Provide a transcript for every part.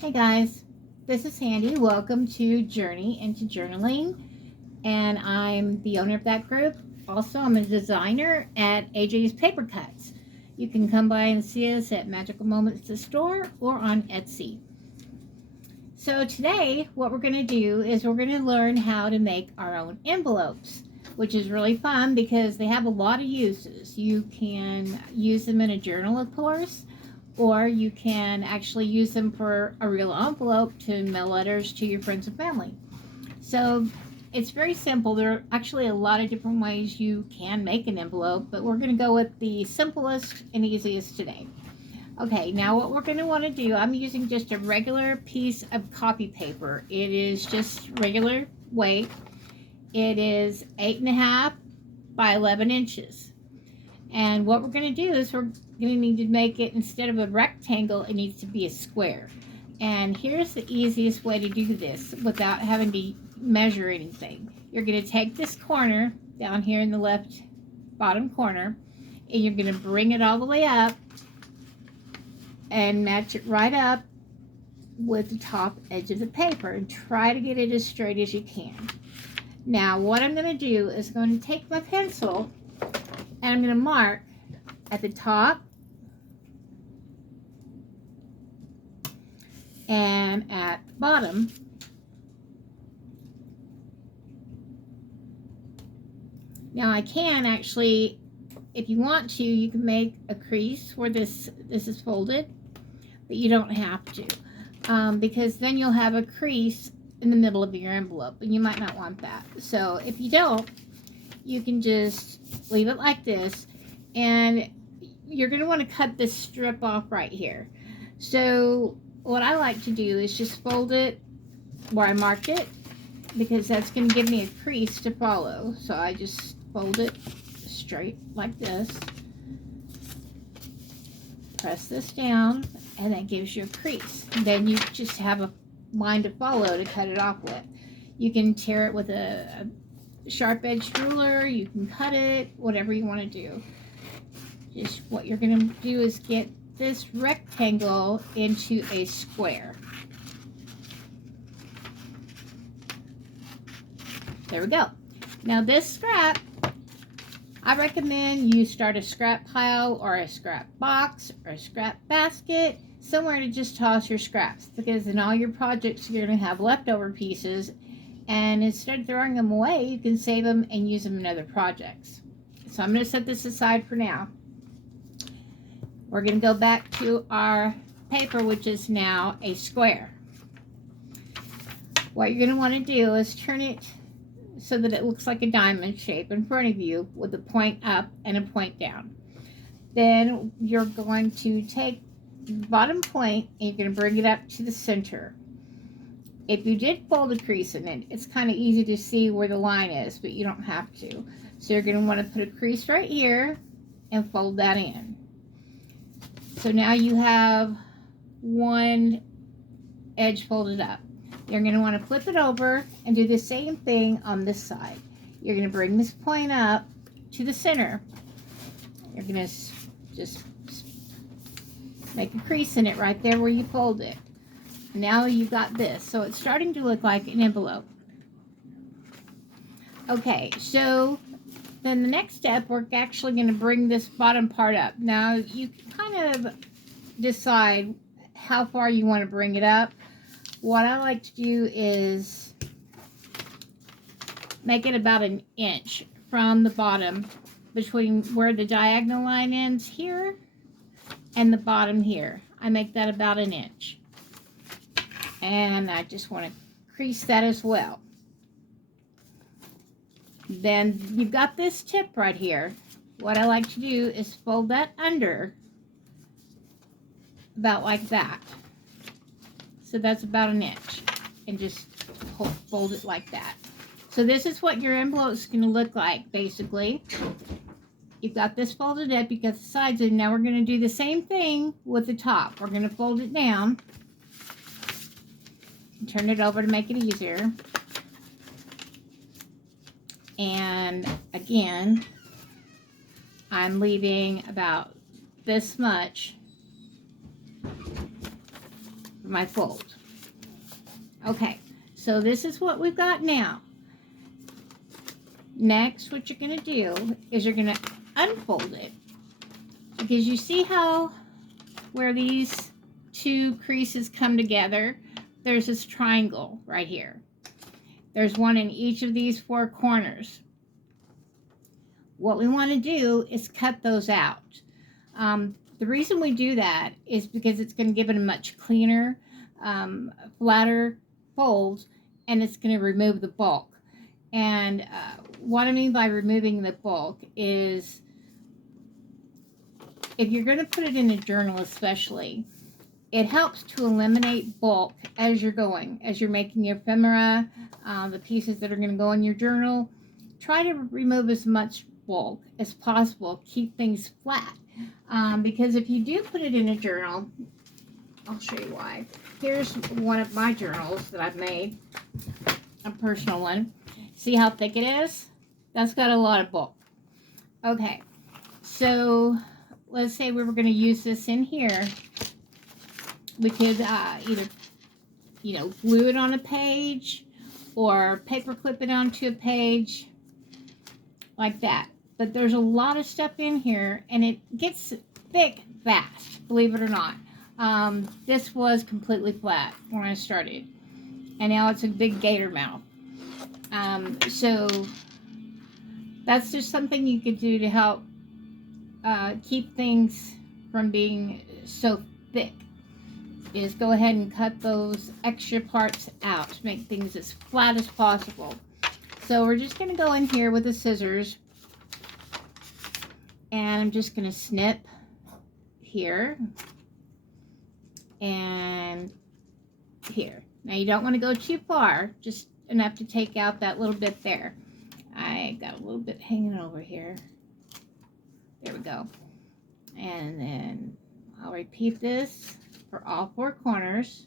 Hey guys, this is Sandy. Welcome to Journey into Journaling, and I'm the owner of that group. Also, I'm a designer at AJsPaperKutz. You can come by and see us at Magical Moments the store or on Etsy. So today, what we're going to do is we're going to learn how to make our own envelopes, which is really fun because they have a lot of uses. You can use them in a journal, of course, or you can actually use them for a real envelope to mail letters to your friends and family. So it's very simple. There are actually a lot of different ways you can make an envelope, but we're going to go with the simplest and easiest today. Okay, now what we're going to want to do, I'm using just a regular piece of copy paper. It is just regular weight. It is 8.5 by 11 inches. And what we're going to do is we're going to need to make it, instead of a rectangle, it needs to be a square. And here's the easiest way to do this without having to measure anything. You're going to take this corner down here in the left bottom corner, and you're going to bring it all the way up and match it right up with the top edge of the paper and try to get it as straight as you can. Now what I'm going to do is going to take my pencil and I'm going to mark at the top and at the bottom. Now I can actually, if you want to, you can make a crease where this is folded, but you don't have to, because then you'll have a crease in the middle of your envelope and you might not want that. So if you don't, you can just leave it like this, and you're going to want to cut this strip off right here. So what I like to do is just fold it where I marked it, because that's going to give me a crease to follow. So I just fold it straight like this, press this down, and that gives you a crease. Then you just have a line to follow to cut it off with. You can tear it with a sharp edged ruler, you can cut it, whatever you want to do. Just what you're going to do is get this rectangle into a square. There we go. Now this scrap, I recommend you start a scrap pile or a scrap box or a scrap basket, somewhere to just toss your scraps, because in all your projects you're going to have leftover pieces, and instead of throwing them away, you can save them and use them in other projects. So I'm going to set this aside for now. We're going to go back to our paper, which is now a square. What you're going to want to do is turn it so that it looks like a diamond shape in front of you with a point up and a point down. Then you're going to take the bottom point and you're going to bring it up to the center. If you did fold a crease in it, it's kind of easy to see where the line is, but you don't have to. So you're going to want to put a crease right here and fold that in. So now you have one edge folded up. You're going to want to flip it over and do the same thing on this side. You're going to bring this point up to the center. You're going to just make a crease in it right there where you fold it. Now you've got this, so it's starting to look like an envelope. Okay, so then the next step, we're actually going to bring this bottom part up. Now you can kind of decide how far you want to bring it up. What I like to do is make it about an inch from the bottom, between where the diagonal line ends here and the bottom here. I make that about an inch. And I just want to crease that as well. Then you've got this tip right here. What I like to do is fold that under about like that. So that's about an inch. And just fold it like that. So this is what your envelope is going to look like, basically. You've got this folded up, you've got the sides, and now we're going to do the same thing with the top. We're going to fold it down. Turn it over to make it easier. And again, I'm leaving about this much for my fold. Okay, so this is what we've got now. Next, what you're going to do is you're going to unfold it, because you see how where these two creases come together, there's this triangle right here. There's one in each of these four corners. What we want to do is cut those out. The reason we do that is because it's going to give it a much cleaner, flatter fold, and it's going to remove the bulk. And what I mean by removing the bulk is, if you're going to put it in a journal especially, it helps to eliminate bulk as you're going, as you're making your ephemera, the pieces that are going to go in your journal. Try to remove as much bulk as possible. Keep things flat. Because if you do put it in a journal, I'll show you why. Here's one of my journals that I've made, a personal one. See how thick it is? That's got a lot of bulk. Okay, so let's say we were going to use this in here. We could either, glue it on a page or paper clip it onto a page like that. But there's a lot of stuff in here, and it gets thick fast, believe it or not. This was completely flat when I started, and now it's a big gator mouth. So that's just something you could do to help keep things from being so thick, is go ahead and cut those extra parts out to make things as flat as possible. So we're just going to go in here with the scissors, and I'm just going to snip here and here. Now you don't want to go too far, just enough to take out that little bit there. I got a little bit hanging over here. There we go. And then I'll repeat this for all four corners.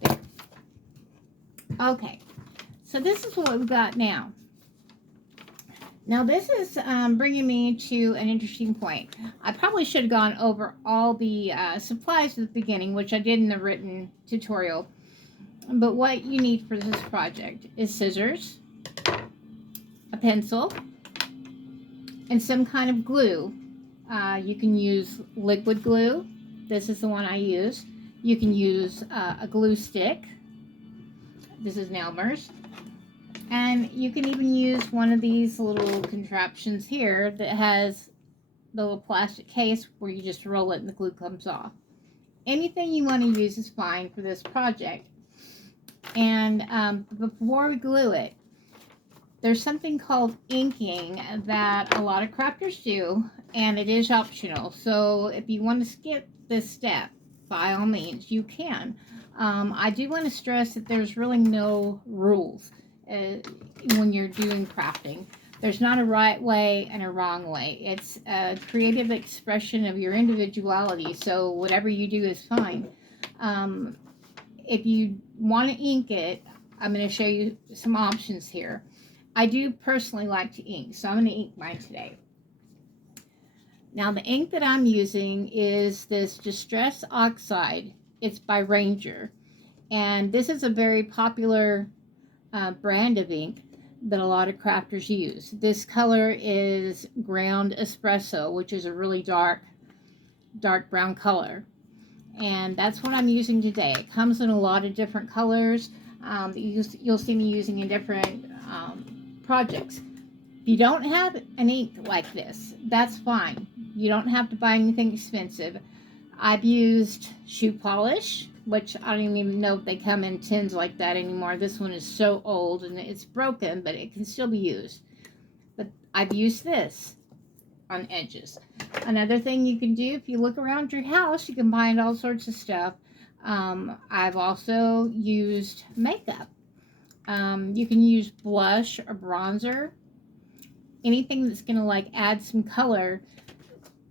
There. Okay, so this is what we've got now. Now this is bringing me to an interesting point. I probably should have gone over all the supplies at the beginning, which I did in the written tutorial. But what you need for this project is scissors, a pencil, and some kind of glue. You can use liquid glue. This is the one I use. You can use a glue stick. This is Elmer's. And you can even use one of these little contraptions here that has the little plastic case where you just roll it and the glue comes off. Anything you want to use is fine for this project. And before we glue it, there's something called inking that a lot of crafters do, and it is optional. So if you want to skip this step, by all means, you can. I do want to stress that there's really no rules when you're doing crafting. There's not a right way and a wrong way. It's a creative expression of your individuality, so whatever you do is fine. If you want to ink it, I'm going to show you some options here. I do personally like to ink, so I'm going to ink mine today. Now the ink that I'm using is this Distress Oxide. It's by Ranger, and this is a very popular brand of ink that a lot of crafters use. This color is ground espresso, which is a really dark brown color, and that's what I'm using today. It comes in a lot of different colors. You'll see me using in different projects. If you don't have an ink like this, that's fine. You don't have to buy anything expensive. I've used shoe polish, which I don't even know if they come in tins like that anymore. This one is so old and it's broken, but it can still be used. But I've used this on edges. Another thing you can do, if you look around your house, you can find all sorts of stuff. I've also used makeup. You can use blush or bronzer. anything that's going to like add some color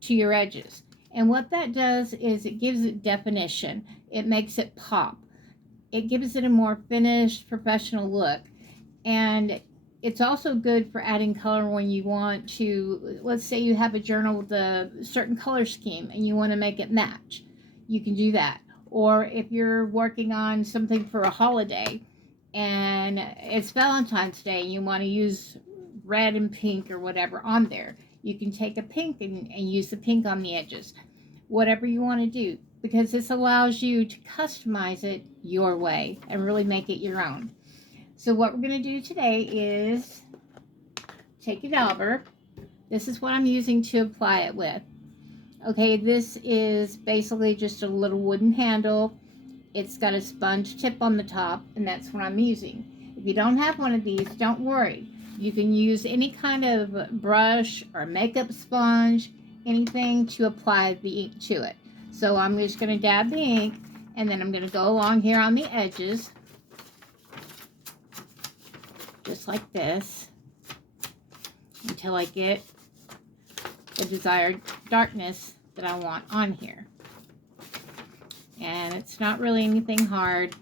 to your edges. And what that does is it gives it definition. It makes it pop. It gives it a more finished, professional look. And it's also good for adding color when you want to, let's say you have a journal with a certain color scheme and you want to make it match. You can do that. Or if you're working on something for a holiday and it's Valentine's Day and you want to use red and pink or whatever on there, you can take a pink and use the pink on the edges. Whatever you want to do, because this allows you to customize it your way and really make it your own. So what we're going to do today is take a dauber. This is what I'm using to apply it with. Okay, this is basically just a little wooden handle. It's got a sponge tip on the top, and that's what I'm using. If you don't have one of these, don't worry. You can use any kind of brush or makeup sponge, anything to apply the ink to it. So I'm just going to dab the ink, and then I'm going to go along here on the edges, just like this, until I get the desired darkness that I want on here. And it's not really anything hard.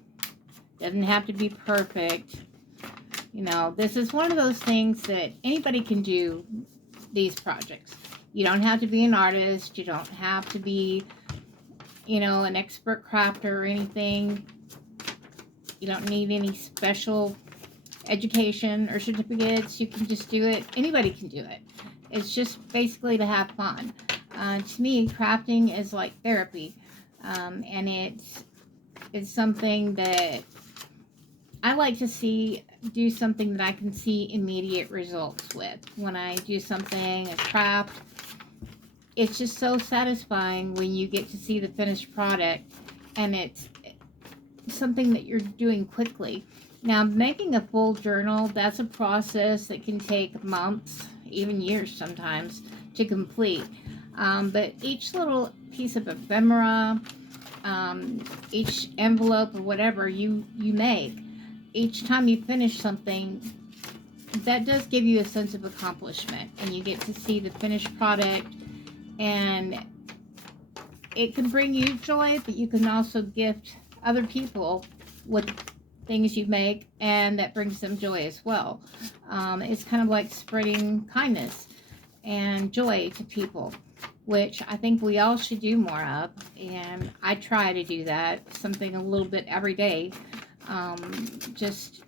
Doesn't have to be perfect. You know, this is one of those things that anybody can do these projects. You don't have to be an artist. You don't have to be, you know, an expert crafter or anything. You don't need any special education or certificates. You can just do it. Anybody can do it. It's just basically to have fun. To me, crafting is like therapy. And it's something that I like to do something that I can see immediate results with. When I do something, a craft, it's just so satisfying when you get to see the finished product and it's something that you're doing quickly. Now, making a full journal, that's a process that can take months, even years sometimes, to complete. But each little piece of ephemera, each envelope or whatever you make, each time you finish something, that does give you a sense of accomplishment, and you get to see the finished product, and it can bring you joy, but you can also gift other people with things you make, and that brings them joy as well. It's kind of like spreading kindness and joy to people, which I think we all should do more of, and I try to do that, something a little bit every day, just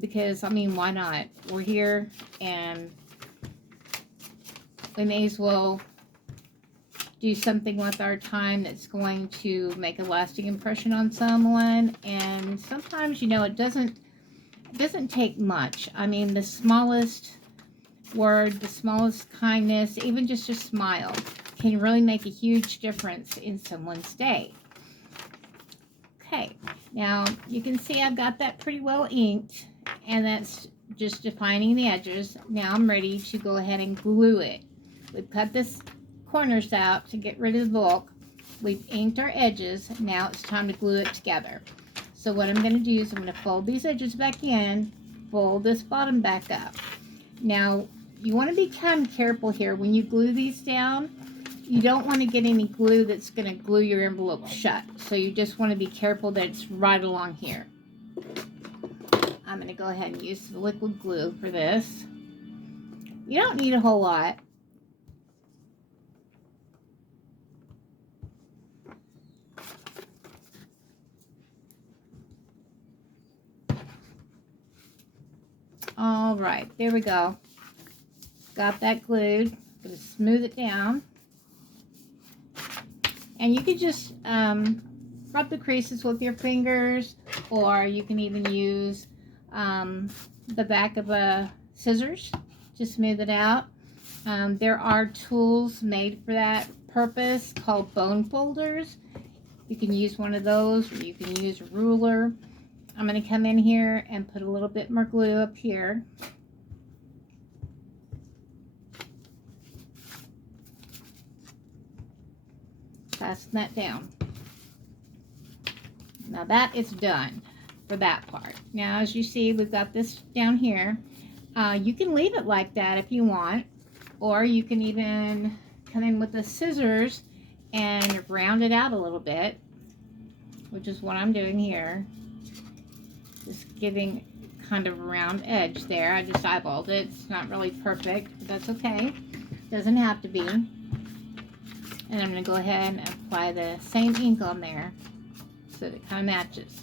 because, I mean, why not? We're here, and we may as well do something with our time that's going to make a lasting impression on someone. And sometimes, you know, it doesn't take much. I mean, the smallest word, the smallest kindness, even just a smile can really make a huge difference in someone's day. Okay, now you can see I've got that pretty well inked, and that's just defining the edges. Now I'm ready to go ahead and glue it. We've cut this corners out to get rid of the bulk. We've inked our edges. Now it's time to glue it together. So what I'm going to do is I'm going to fold these edges back in, fold this bottom back up. Now you want to be kind of careful here when you glue these down. You don't want to get any glue that's going to glue your envelope shut. So you just want to be careful that it's right along here. I'm going to go ahead and use the liquid glue for this. You don't need a whole lot. All right, there we go. Got that glued. Going to smooth it down. And you can just rub the creases with your fingers, or you can even use the back of a scissors to smooth it out. There are tools made for that purpose called bone folders. You can use one of those, or you can use a ruler. I'm going to come in here and put a little bit more glue up here. Fasten that down. Now that is done for that part. Now, as you see, we've got this down here. You can leave it like that if you want, or you can even come in with the scissors and round it out a little bit, which is what I'm doing here. Just giving kind of a round edge there. I just eyeballed it. It's not really perfect, but that's okay. Doesn't have to be. And I'm going to go ahead and apply the same ink on there so that it kind of matches.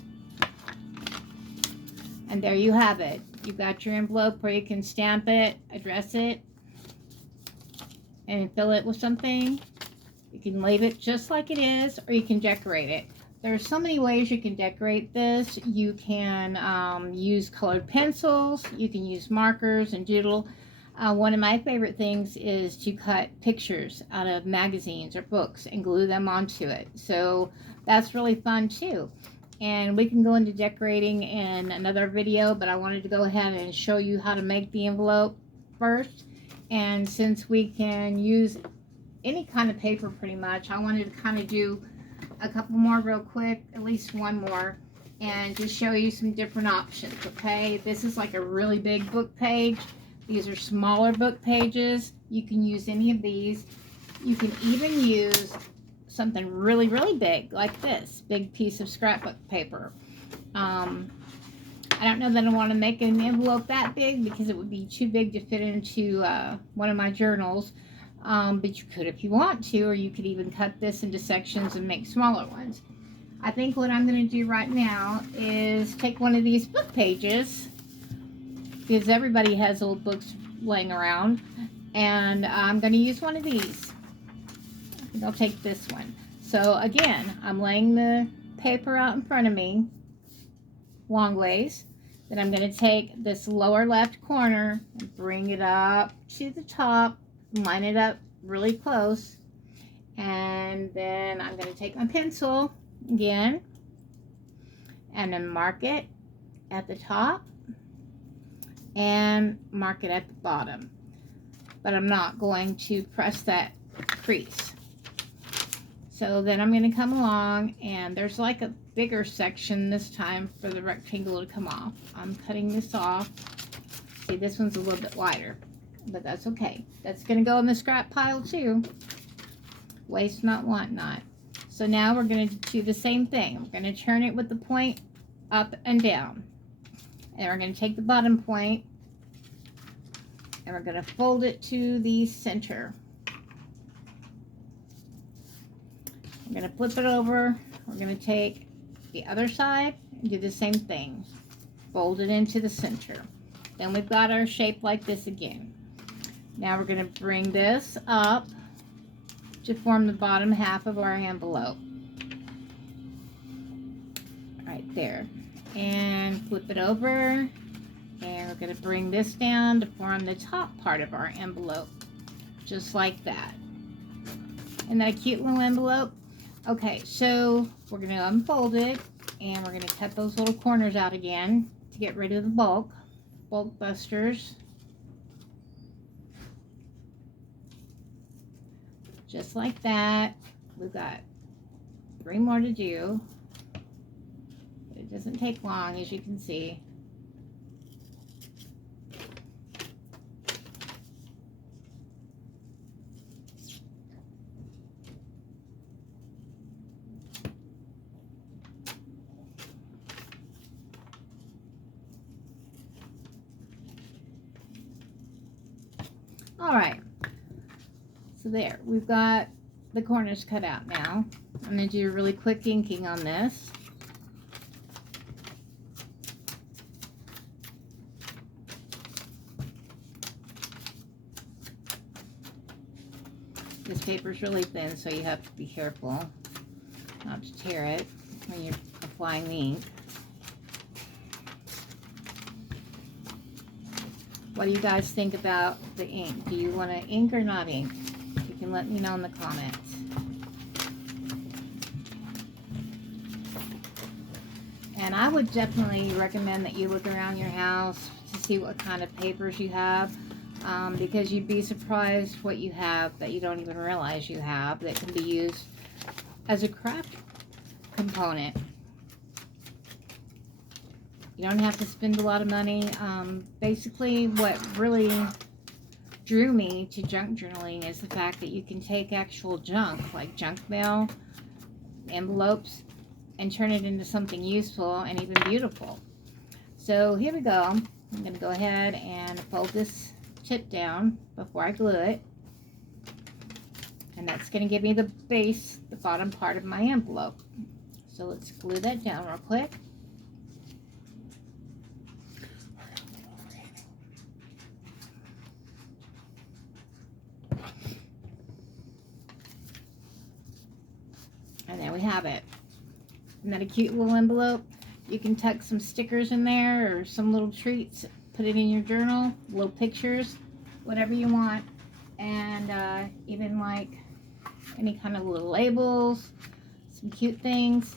And there you have it. You've got your envelope where you can stamp it, address it, and fill it with something. You can leave it just like it is, or you can decorate it. There are so many ways you can decorate this. You can use colored pencils. You can use markers and doodle. One of my favorite things is to cut pictures out of magazines or books and glue them onto it. So that's really fun too. And we can go into decorating in another video, but I wanted to go ahead and show you how to make the envelope first. And since we can use any kind of paper pretty much, I wanted to kind of do a couple more real quick, at least one more, and just show you some different options. Okay, this is like a really big book page. These are smaller book pages. You can use any of these. You can even use something really, really big like this big piece of scrapbook paper. I don't know that I want to make an envelope that big because it would be too big to fit into one of my journals. But you could if you want to, or you could even cut this into sections and make smaller ones. I think what I'm going to do right now is take one of these book pages, because everybody has old books laying around, and I'm going to use one of these. I think I'll take this one. So again, I'm laying the paper out in front of me long ways. Then I'm going to take this lower left corner and bring it up to the top, line it up really close, and then I'm going to take my pencil again and then mark it at the top and mark it at the bottom, but I'm not going to press that crease. So then I'm going to come along, and there's like a bigger section this time for the rectangle to come off. I'm cutting this off. See, this one's a little bit wider, but that's okay. That's going to go in the scrap pile too. Waste not, want not. So now we're going to do the same thing. I'm going to turn it with the point up and down. And we're going to take the bottom point and we're going to fold it to the center. We're going to flip it over. We're going to take the other side and do the same thing. Fold it into the center. Then we've got our shape like this again. Now we're going to bring this up to form the bottom half of our envelope. Right there. And flip it over. And we're going to bring this down to form the top part of our envelope. Just like that. Isn't that a cute little envelope? Okay, so we're going to unfold it, and we're going to cut those little corners out again to get rid of the bulk busters. Just like that. We've got 3 more to do. It doesn't take long, as you can see. All right, so there, we've got the corners cut out now. I'm going to do a really quick inking on this. This paper is really thin, so you have to be careful not to tear it when you're applying the ink. What do you guys think about the ink? Do you want to ink or not ink? You can let me know in the comments. And I would definitely recommend that you look around your house to see what kind of papers you have, because you'd be surprised what you have that you don't even realize you have that can be used as a craft component. You don't have to spend a lot of money. Basically, what really drew me to junk journaling is the fact that you can take actual junk, like junk mail, envelopes, and turn it into something useful and even beautiful. So here we go. I'm going to go ahead and fold this tip down before I glue it. And that's going to give me the base, the bottom part of my envelope. So let's glue that down real quick. And there we have it. Isn't that a cute little envelope? You can tuck some stickers in there or some little treats. Put it in your journal, little pictures, whatever you want. And even like any kind of little labels, some cute things.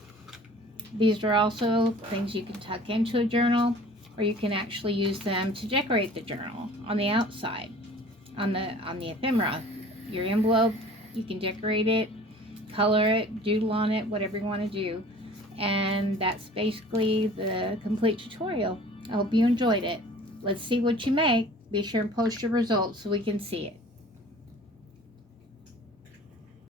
These are also things you can tuck into a journal, or you can actually use them to decorate the journal on the outside, on the ephemera. Your envelope, you can decorate it, color it, doodle on it, whatever you want to do. And that's basically the complete tutorial. I hope you enjoyed it. Let's see what you make. Be sure and post your results so we can see it.